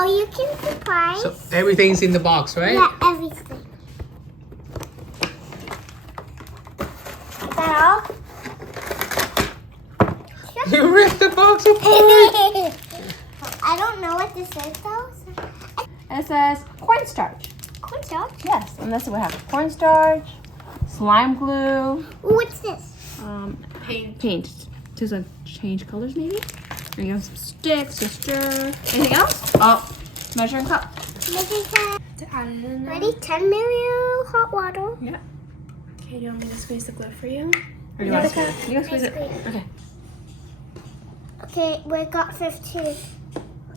Oh, you can surprise. So everything's in the box, right? Yeah, everything. Is that all? You ripped the box apart. I don't know what this is though. It says cornstarch. Cornstarch? Yes, and this is what we have: cornstarch, slime glue, What's this? paint to change colors maybe. And you have some sticks to stir. Anything else? Oh, measuring cup. Making time. To add it in there. Ready? 10 milliliters hot water. Yeah. Okay, do you want me to squeeze the glue for you? Or do you want to squeeze it? You can squeeze it. Squeeze. Okay. Okay, we got 15.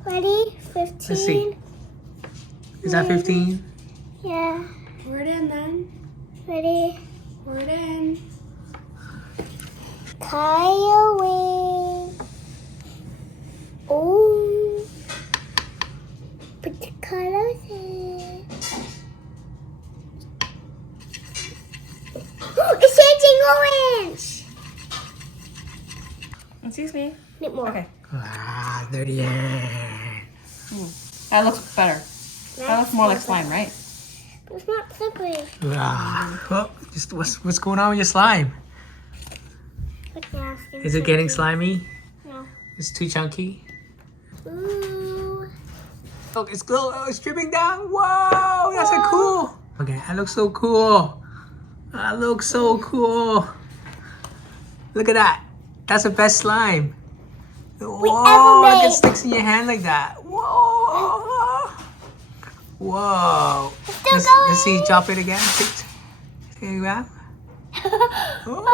Ready? 15. Let's see. Is that 15? Yeah. Pour it in then. Ready? Pour it in. Tie away. Oh. Put the colors in. Oh, it's changing orange. Excuse me. Need more. Okay. Ah, dirty hand. That looks better. That looks more like slime, right? It's not slippery. Ah. Oh, just what's going on with your slime? Look, nasty. Is it getting slimy? No. It's too chunky. Ooh. Look, it's it's dripping down. Whoa, that's so cool. Okay, that looks so cool. That looks so cool. Look at that. That's the best slime. Whoa, ever it made. sticks in your hand like that. Whoa. Whoa. Still Let's see, going. drop it again. Take it grab. Oh.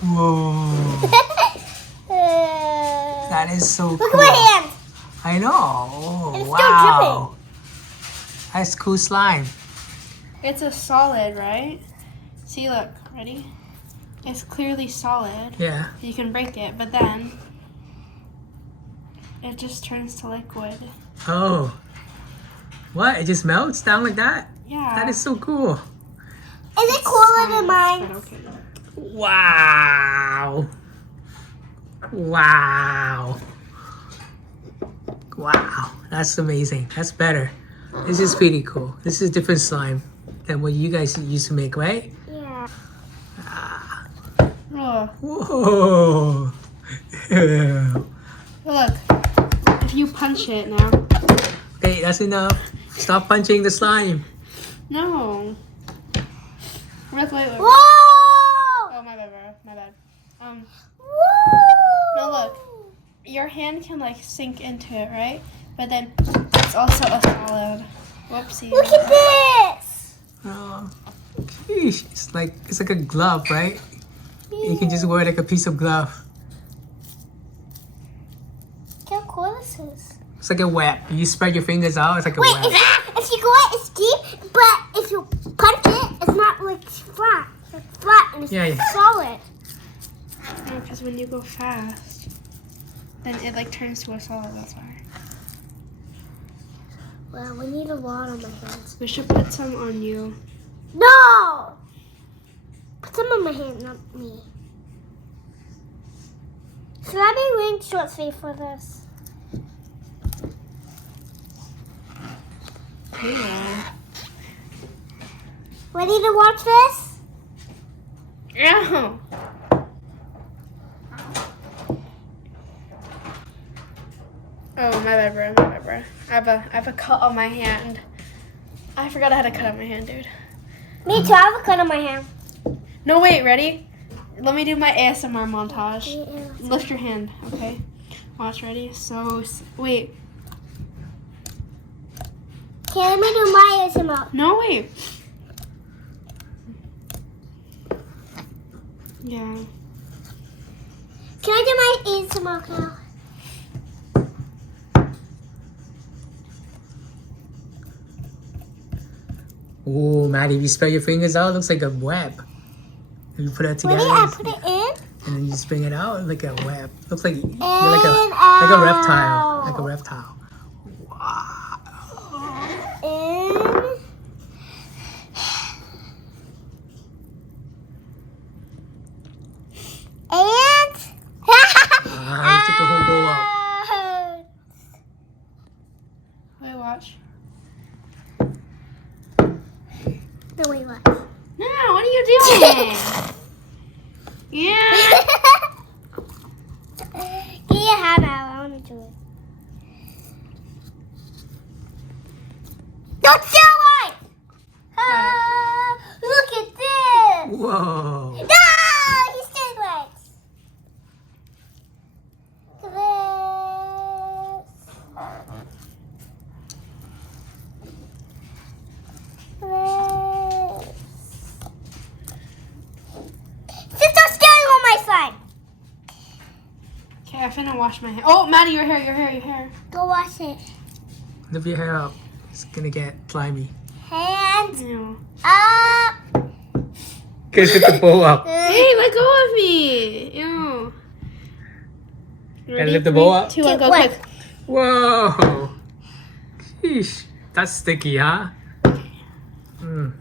Whoa. That is so Look cool. at my hand. I know. Oh, It's still wow. That's cool slime. It's a solid, right? See, look. Ready? It's clearly solid. Yeah. You can break it, but then it just turns to liquid. Oh. What? It just melts down like that? Yeah. That is so cool. Is it cooler than mine? But okay. Wow. Wow. Wow. That's amazing. That's better. This is pretty cool. This is different slime than what you guys used to make, right? Yeah. Oh, Whoa. Ew. look. If you punch it now. Okay, that's enough. Stop punching the slime. No. Look, wait. Whoa! Oh, my bad, bro. My bad. Whoa! No, look. Your hand can like sink into it, right? But then it's also a solid. Whoopsie. Look at this! Oh, sheesh. It's like a glove, right? You can just wear it like a piece of glove. Look how cool this is. It's like a web. You spread your fingers out. It's like a Wait, web. if you go it, it's deep, but if you punch it, it's not like flat. It's flat and it's Yeah. solid. No, because when you go fast, then it like turns to a solid. That's why. Well, we need a lot on my hands. We should put some on you. No! Put some on my hand, not me. Should I be wearing short sleeve for this? Yeah. Ready to watch this? Ow. Oh, my bad, bro. My bad, bro. I have a cut on my hand. I forgot I had a cut on my hand, dude. Me too, I have a cut on my hand. No, wait. Ready? Let me do my ASMR montage. Yeah. Lift your hand, okay? Watch. Ready? So, wait. Okay, let me do my ASMR. No, wait. Yeah. Can I do my ASMR now? Ooh, Maddie, if you spread your fingers out, it looks like a web. If you put it together, Ready? I put it in. and then you just bring it out, like a web. Looks like you're like And a reptile. out. Like a reptile. Wow. In. And. You have to watch. No, wait, what? No, what are you doing? Yeah. Get your hand out. I want to do it. Don't do it! Ah, look at this! Whoa. No! He's doing legs. This. Stop staring on my slime. Okay, I finna wash my hair. Oh, Maddie, your hair. Go wash it. Lift your hair up. It's gonna get slimy. Hands Ew. up. Guys, lift the bowl up. Hey, let go of me. Ew. And lift the bowl up. 2, 1, go What? quick. Whoa. Sheesh. That's sticky, huh? Mm.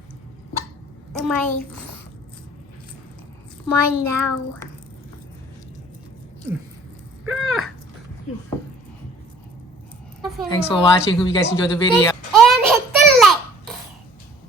Mine now. Ah. Thanks for watching. Hope you guys enjoyed the video.